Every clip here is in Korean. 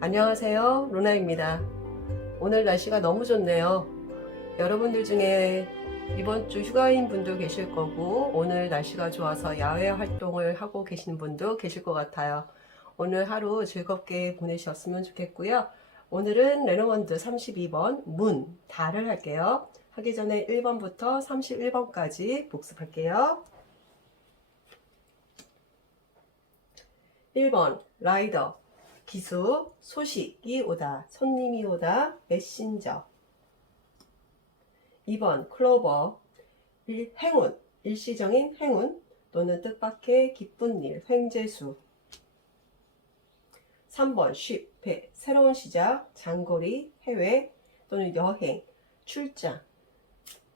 안녕하세요, 루나입니다. 오늘 날씨가 너무 좋네요. 여러분들 중에 이번 주 휴가인 분도 계실 거고 오늘 날씨가 좋아서 야외 활동을 하고 계신 분도 계실 것 같아요. 오늘 하루 즐겁게 보내셨으면 좋겠고요. 오늘은 레노먼드 32번 달을 할게요. 하기 전에 1번부터 31번까지 복습할게요. 1번 라이더, 기수, 소식이 오다, 손님이 오다, 메신저. 2번 클로버, 행운, 일시적인 행운 또는 뜻밖의 기쁜 일, 횡재수. 3번 쉽, 배, 새로운 시작, 장거리, 해외 또는 여행, 출장,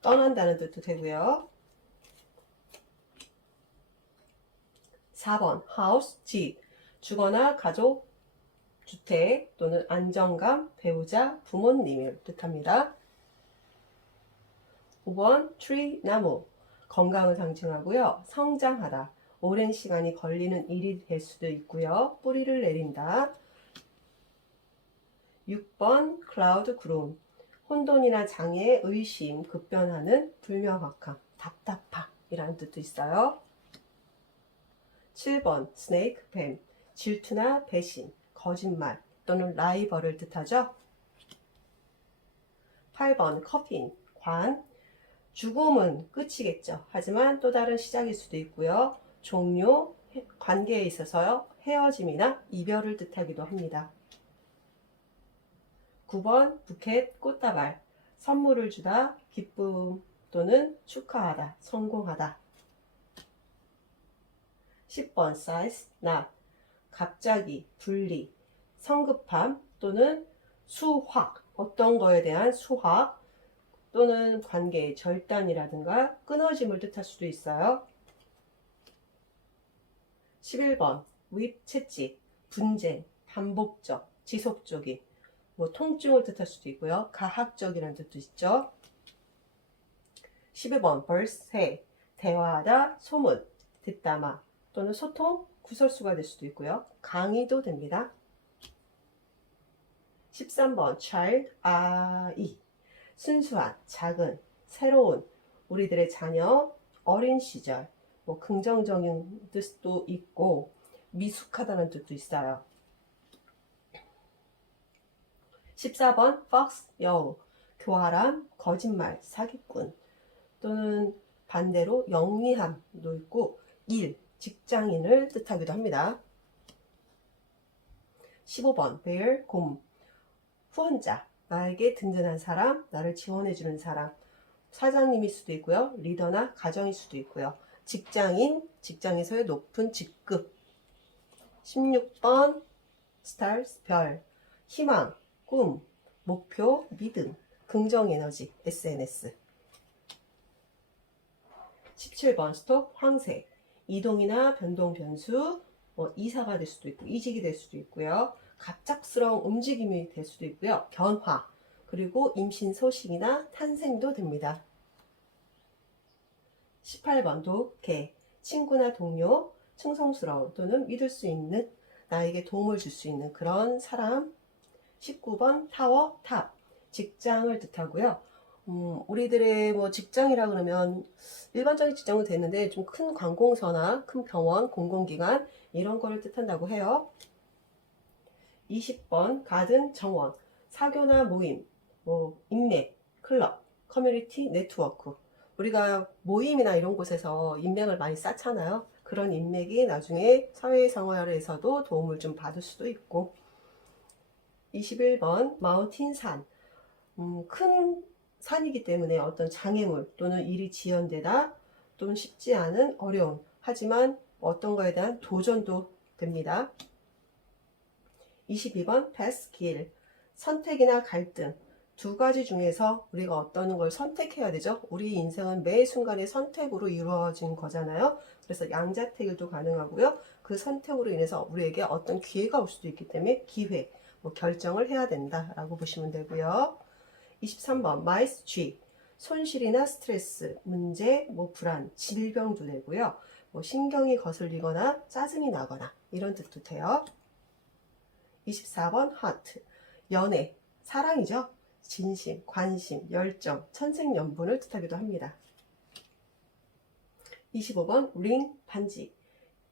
떠난다는 뜻도 되고요. 4번 하우스, 집, 주거나 가족, 주택 또는 안정감, 배우자, 부모님을 뜻합니다. 5번 tree, 나무, 건강을 상징하고요. 성장하다, 오랜 시간이 걸리는 일이 될 수도 있고요. 뿌리를 내린다. 6번 cloud, 구름, 혼돈이나 장애, 의심, 급변하는 불명확함, 답답함 이라는 뜻도 있어요. 7번 snake, 뱀, 질투나 배신, 거짓말 또는 라이벌을 뜻하죠. 8번 커핀, 관, 죽음은 끝이겠죠. 하지만 또 다른 시작일 수도 있고요. 종료, 관계에 있어서요. 헤어짐이나 이별을 뜻하기도 합니다. 9번 부켓, 꽃다발, 선물을 주다, 기쁨 또는 축하하다, 성공하다. 10번 size, not, 갑자기, 분리, 성급함 또는 수확, 어떤 거에 대한 수확 또는 관계의 절단이라든가 끊어짐을 뜻할 수도 있어요. 11번 윗, 채찍, 분쟁, 반복적, 지속적인, 통증을 뜻할 수도 있고요. 가학적이라는 뜻도 있죠. 12번 verse, 새, 대화하다, 소문, 뒷담화 또는 소통, 구설수가 될 수도 있고요. 강의도 됩니다. 13번 child, 아이, 순수한, 작은, 새로운, 우리들의 자녀, 어린 시절, 긍정적인 뜻도 있고 미숙하다는 뜻도 있어요. 14번 fox, 여우, 교활함, 거짓말, 사기꾼 또는 반대로 영리함도 있고 일, 직장인을 뜻하기도 합니다. 15번 bear, 곰, 후원자, 나에게 든든한 사람, 나를 지원해주는 사람, 사장님일 수도 있고요. 리더나 가정일 수도 있고요. 직장인, 직장에서의 높은 직급. 16번 stars, 별, 희망, 꿈, 목표, 믿음, 긍정에너지, SNS. 17번 스톱, 황새, 이동이나 변동, 변수, 이사가 될 수도 있고 이직이 될 수도 있고요. 갑작스러운 움직임이 될 수도 있고요. 변화, 그리고 임신 소식이나 탄생도 됩니다. 18번 독해, 친구나 동료, 충성스러운 또는 믿을 수 있는, 나에게 도움을 줄 수 있는 그런 사람. 19번 타워, 탑, 직장을 뜻하고요. 우리들의 직장이라 그러면 일반적인 직장은 되는데 좀 큰 관공서나 큰 병원, 공공기관 이런 거를 뜻한다고 해요. 20번 가든, 정원, 사교나 모임, 인맥, 클럽, 커뮤니티, 네트워크. 우리가 모임이나 이런 곳에서 인맥을 많이 쌓잖아요. 그런 인맥이 나중에 사회생활에서도 도움을 좀 받을 수도 있고. 21번 마운틴, 산, 큰 산이기 때문에 어떤 장애물 또는 일이 지연되다 또는 쉽지 않은 어려움, 하지만 어떤 거에 대한 도전도 됩니다. 22번 패스, 길, 선택이나 갈등, 두 가지 중에서 우리가 어떤 걸 선택해야 되죠. 우리 인생은 매 순간의 선택으로 이루어진 거잖아요. 그래서 양자택일도 가능하고요. 그 선택으로 인해서 우리에게 어떤 기회가 올 수도 있기 때문에 기회, 결정을 해야 된다라고 보시면 되고요. 23번 마이스, 쥐, 손실이나 스트레스, 문제, 불안, 질병도 되고요. 신경이 거슬리거나 짜증이 나거나 이런 뜻도 돼요. 24번 하트, 연애, 사랑이죠. 진심, 관심, 열정, 천생연분을 뜻하기도 합니다. 25번 링, 반지,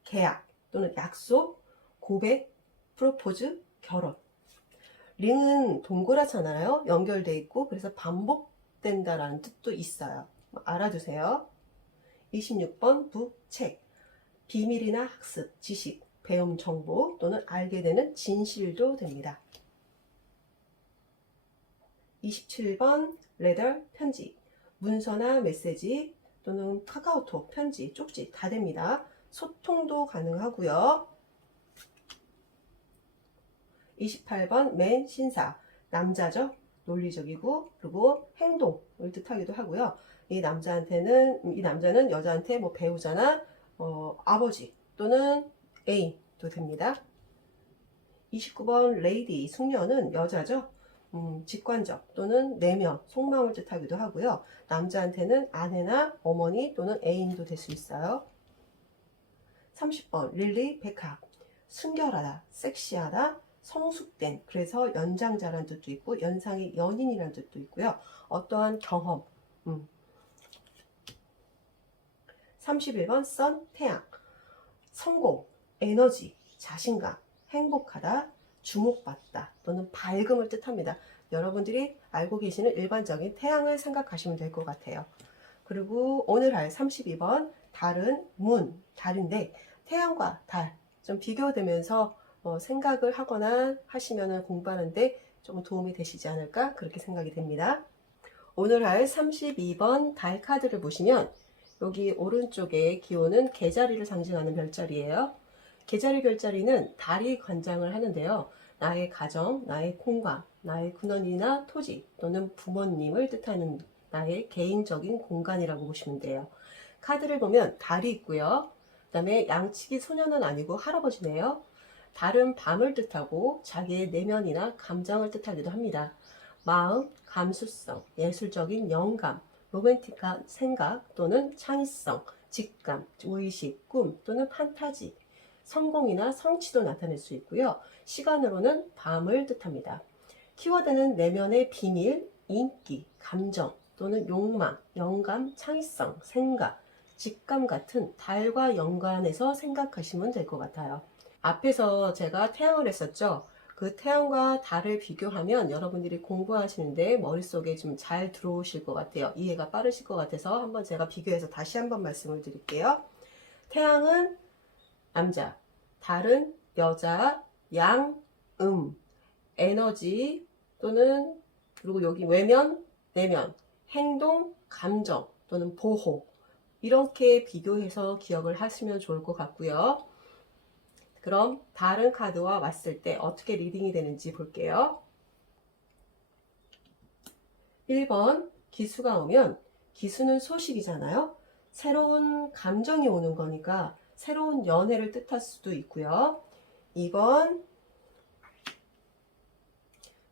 계약 또는 약속, 고백, 프로포즈, 결혼. 링은 동그랗잖아요. 연결돼 있고 그래서 반복된다라는 뜻도 있어요. 알아두세요. 26번 북, 책, 비밀이나 학습, 지식, 배움 정보 또는 알게 되는 진실도 됩니다. 27번 레더, 편지, 문서나 메시지 또는 카카오톡, 편지, 쪽지 다 됩니다. 소통도 가능하고요. 28번 맨, 신사, 남자죠. 논리적이고 그리고 행동을 뜻하기도 하고요. 이 남자는 여자한테 뭐 배우자나 아버지 또는 애인도 됩니다. 29번 레이디, 숙녀는 여자죠. 직관적 또는 내면, 속마음을 뜻하기도 하고요. 남자한테는 아내나 어머니 또는 애인도 될 수 있어요. 30번 릴리, 백합, 순결하다, 섹시하다, 성숙된, 그래서 연장자라는 뜻도 있고 연상의 연인이라는 뜻도 있고요. 어떠한 경험. 31번 선, 태양, 성공, 에너지, 자신감, 행복하다, 주목받다 또는 밝음을 뜻합니다. 여러분들이 알고 계시는 일반적인 태양을 생각하시면 될 것 같아요. 그리고 오늘 할 32번 달은 문, 달인데 태양과 달 좀 비교되면서 생각을 하거나 하시면 공부하는데 좀 도움이 되시지 않을까 그렇게 생각이 됩니다. 오늘 할 32번 달 카드를 보시면 여기 오른쪽에 기호는 개자리를 상징하는 별자리예요. 개자리 별자리는 달이 관장을 하는데요. 나의 가정, 나의 공간, 나의 근원이나 토지 또는 부모님을 뜻하는 나의 개인적인 공간이라고 보시면 돼요. 카드를 보면 달이 있고요. 그 다음에 양치기 소년은 아니고 할아버지네요. 달은 밤을 뜻하고 자기의 내면이나 감정을 뜻하기도 합니다. 마음, 감수성, 예술적인 영감, 로맨틱한 생각 또는 창의성, 직감, 의식, 꿈 또는 판타지, 성공이나 성취도 나타낼 수 있고요. 시간으로는 밤을 뜻합니다. 키워드는 내면의 비밀, 인기, 감정 또는 욕망, 영감, 창의성, 생각, 직감 같은 달과 연관해서 생각하시면 될 것 같아요. 앞에서 제가 태양을 했었죠. 그 태양과 달을 비교하면 여러분들이 공부하시는데 머릿속에 좀 잘 들어오실 것 같아요. 이해가 빠르실 것 같아서 한번 제가 비교해서 다시 한번 말씀을 드릴게요. 태양은 남자, 달은 여자, 양, 에너지 또는 그리고 여기 외면, 내면, 행동, 감정 또는 보호 이렇게 비교해서 기억을 하시면 좋을 것 같고요. 그럼 다른 카드와 왔을 때 어떻게 리딩이 되는지 볼게요. 1번 기수가 오면 기수는 소식이잖아요. 새로운 감정이 오는 거니까 새로운 연애를 뜻할 수도 있고요. 2번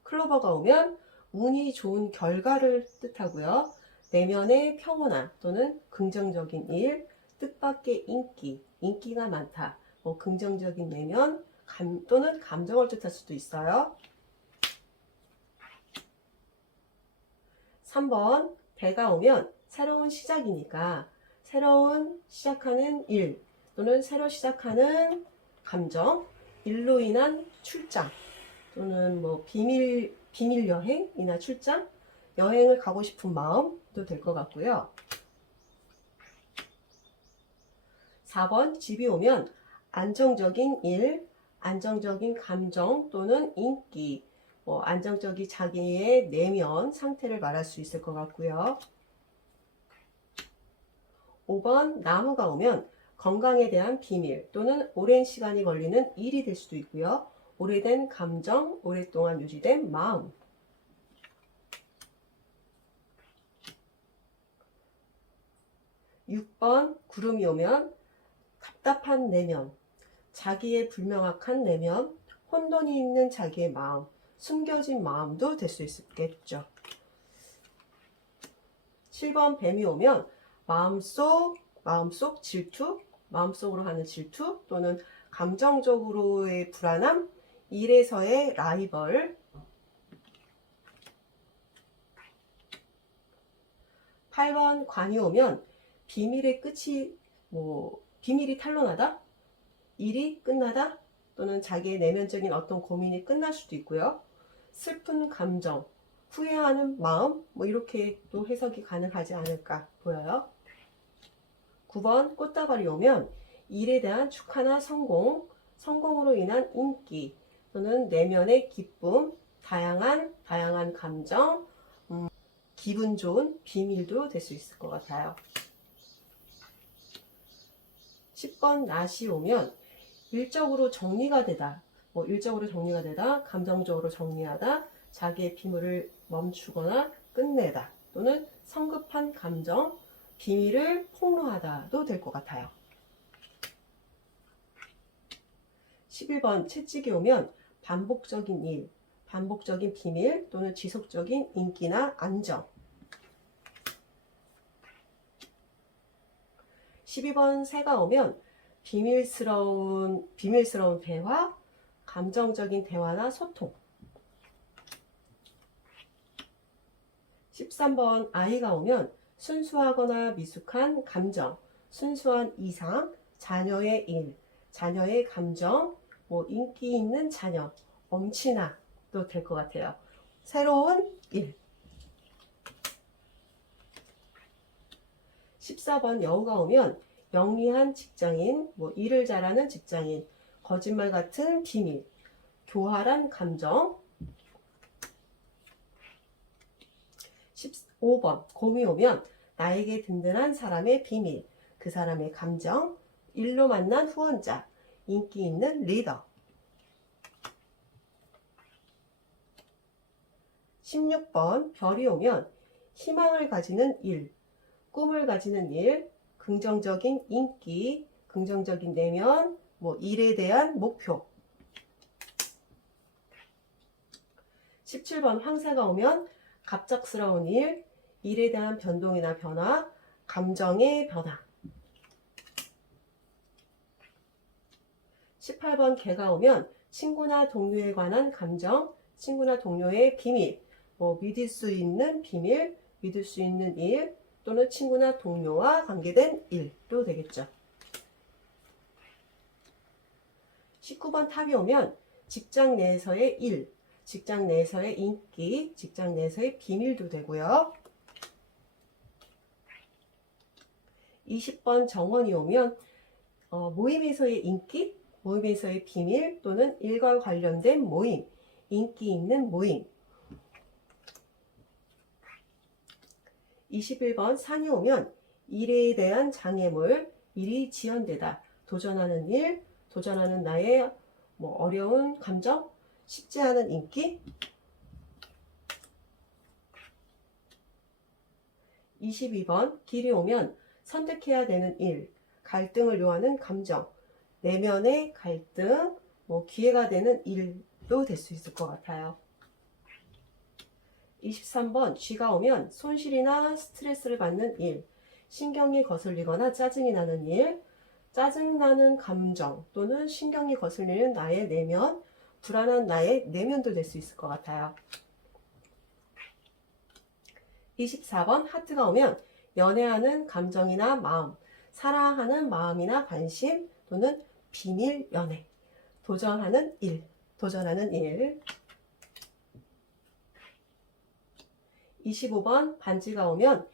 클로버가 오면 운이 좋은 결과를 뜻하고요. 내면의 평온함 또는 긍정적인 일, 뜻밖의 인기, 인기가 많다. 긍정적인 내면 또는 감정을 뜻할 수도 있어요. 3번 배가 오면 새로운 시작이니까 새로운 시작하는 일 또는 새로 시작하는 감정, 일로 인한 출장 또는 뭐 비밀 여행이나 출장, 여행을 가고 싶은 마음도 될 것 같고요. 4번 집이 오면 안정적인 일, 안정적인 감정 또는 인기, 안정적인 자기의 내면 상태를 말할 수 있을 것 같고요. 5번 나무가 오면 건강에 대한 비밀 또는 오랜 시간이 걸리는 일이 될 수도 있고요. 오래된 감정, 오랫동안 유지된 마음. 6번 구름이 오면 답답한 내면, 자기의 불명확한 내면, 혼돈이 있는 자기의 마음, 숨겨진 마음도 될 수 있겠죠. 7번 뱀이 오면 마음속 질투, 마음속으로 하는 질투 또는 감정적으로의 불안함, 일에서의 라이벌. 8번 관이 오면 비밀의 끝이 비밀이 탄로나다, 일이 끝나다, 또는 자기의 내면적인 어떤 고민이 끝날 수도 있고요. 슬픈 감정, 후회하는 마음, 이렇게 또 해석이 가능하지 않을까 보여요. 9번 꽃다발이 오면 일에 대한 축하나 성공으로 인한 인기, 또는 내면의 기쁨, 다양한 감정, 기분 좋은 비밀도 될 수 있을 것 같아요. 10번 낫이 오면 일적으로 정리가 되다, 감정적으로 정리하다, 자기의 비밀을 멈추거나 끝내다, 또는 성급한 감정, 비밀을 폭로하다도 될 것 같아요. 11번 채찍이 오면 반복적인 일, 반복적인 비밀, 또는 지속적인 인기나 안정. 12번 새가 오면 비밀스러운 대화, 감정적인 대화나 소통. 13번 아이가 오면 순수하거나 미숙한 감정, 순수한 이상, 자녀의 일, 자녀의 감정, 인기 있는 자녀, 엄친아도 될 것 같아요. 새로운 일. 14번 여우가 오면 영리한 직장인, 일을 잘하는 직장인, 거짓말 같은 비밀, 교활한 감정. 15번 곰이 오면 나에게 든든한 사람의 비밀, 그 사람의 감정, 일로 만난 후원자, 인기 있는 리더. 16번 별이 오면 희망을 가지는 일, 꿈을 가지는 일, 긍정적인 인기, 긍정적인 내면, 일에 대한 목표. 17번 황새가 오면 갑작스러운 일, 일에 대한 변동이나 변화, 감정의 변화. 18번 개가 오면 친구나 동료에 관한 감정, 친구나 동료의 비밀, 믿을 수 있는 비밀, 믿을 수 있는 일, 또는 친구나 동료와 관계된 일도 되겠죠. 19번 탑이 오면 직장 내에서의 일, 직장 내에서의 인기, 직장 내에서의 비밀도 되고요. 20번 정원이 오면 모임에서의 인기, 모임에서의 비밀, 또는 일과 관련된 모임, 인기 있는 모임. 21번 산이 오면 일에 대한 장애물, 일이 지연되다, 도전하는 일, 도전하는 나의 어려운 감정, 쉽지 않은 인기. 22번 길이 오면 선택해야 되는 일, 갈등을 요하는 감정, 내면의 갈등, 기회가 되는 일도 될 수 있을 것 같아요. 23번 쥐가 오면 손실이나 스트레스를 받는 일, 신경이 거슬리거나 짜증이 나는 일, 짜증나는 감정, 또는 신경이 거슬리는 나의 내면, 불안한 나의 내면도 될 수 있을 것 같아요. 24번 하트가 오면 연애하는 감정이나 마음, 사랑하는 마음이나 관심, 또는 비밀 연애, 도전하는 일. 25번 반지가 오면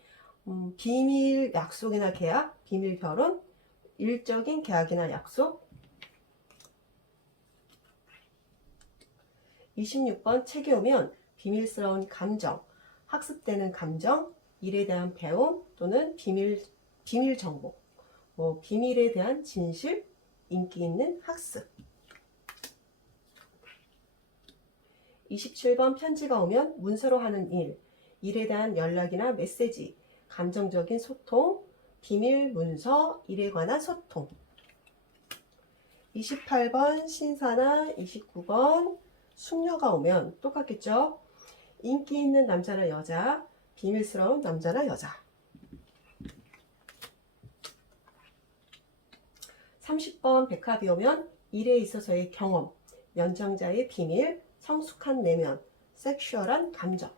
비밀 약속이나 계약, 비밀 결혼, 일적인 계약이나 약속. 26번 책이 오면 비밀스러운 감정, 학습되는 감정, 일에 대한 배움, 또는 비밀 정보, 비밀에 대한 진실, 인기 있는 학습. 27번 편지가 오면 문서로 하는 일, 일에 대한 연락이나 메시지, 감정적인 소통, 비밀 문서, 일에 관한 소통. 28번 신사나 29번 숙녀가 오면 똑같겠죠? 인기 있는 남자나 여자, 비밀스러운 남자나 여자. 30번 백합이 오면 일에 있어서의 경험, 연장자의 비밀, 성숙한 내면, 섹슈얼한 감정.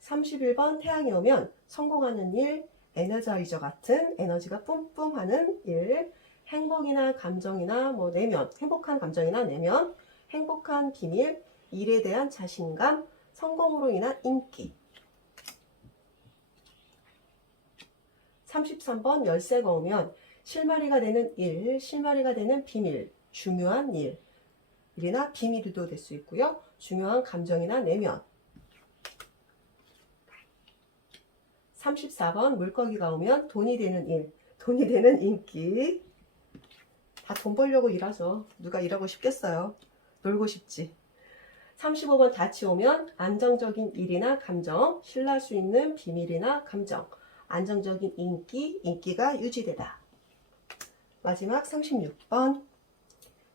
31번 태양이 오면 성공하는 일, 에너자이저 같은 에너지가 뿜뿜하는 일, 행복이나 감정이나 내면, 행복한 감정이나 내면, 행복한 비밀, 일에 대한 자신감, 성공으로 인한 인기. 33번 열쇠가 오면 실마리가 되는 일, 실마리가 되는 비밀, 중요한 일, 일이나 비밀도 될 수 있고요. 중요한 감정이나 내면. 34번 물고기가 오면 돈이 되는 일, 돈이 되는 인기. 다 돈 벌려고 일하죠. 누가 일하고 싶겠어요. 놀고 싶지. 35번 닻이 오면 안정적인 일이나 감정, 신뢰할 수 있는 비밀이나 감정, 안정적인 인기, 인기가 유지되다. 마지막 36번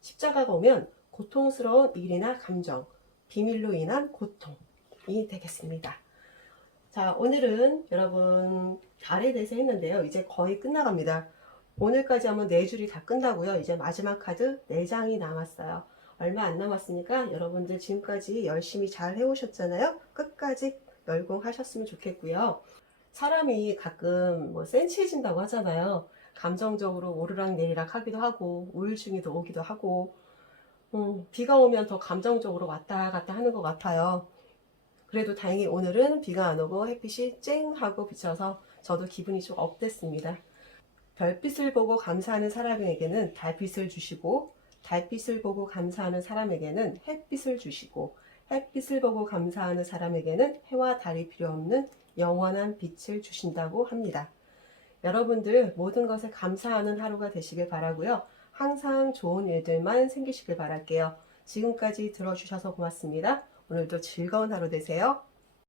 십자가가 오면 고통스러운 일이나 감정, 비밀로 인한 고통이 되겠습니다. 자, 오늘은 여러분 달에 대해서 했는데요. 이제 거의 끝나갑니다. 오늘까지 하면 4줄이 다 끝나고요. 이제 마지막 카드 4장이 남았어요. 얼마 안 남았으니까 여러분들 지금까지 열심히 잘 해오셨잖아요. 끝까지 열공하셨으면 좋겠고요. 사람이 가끔 센치해진다고 하잖아요. 감정적으로 오르락내리락 하기도 하고 우울증이 더 오기도 하고 비가 오면 더 감정적으로 왔다 갔다 하는 것 같아요. 그래도 다행히 오늘은 비가 안 오고 햇빛이 쨍 하고 비쳐서 저도 기분이 좀 업됐습니다. 별빛을 보고 감사하는 사람에게는 달빛을 주시고, 달빛을 보고 감사하는 사람에게는 햇빛을 주시고, 햇빛을 보고 감사하는 사람에게는 해와 달이 필요 없는 영원한 빛을 주신다고 합니다. 여러분들 모든 것에 감사하는 하루가 되시길 바라고요. 항상 좋은 일들만 생기시길 바랄게요. 지금까지 들어주셔서 고맙습니다. 오늘도 즐거운 하루 되세요.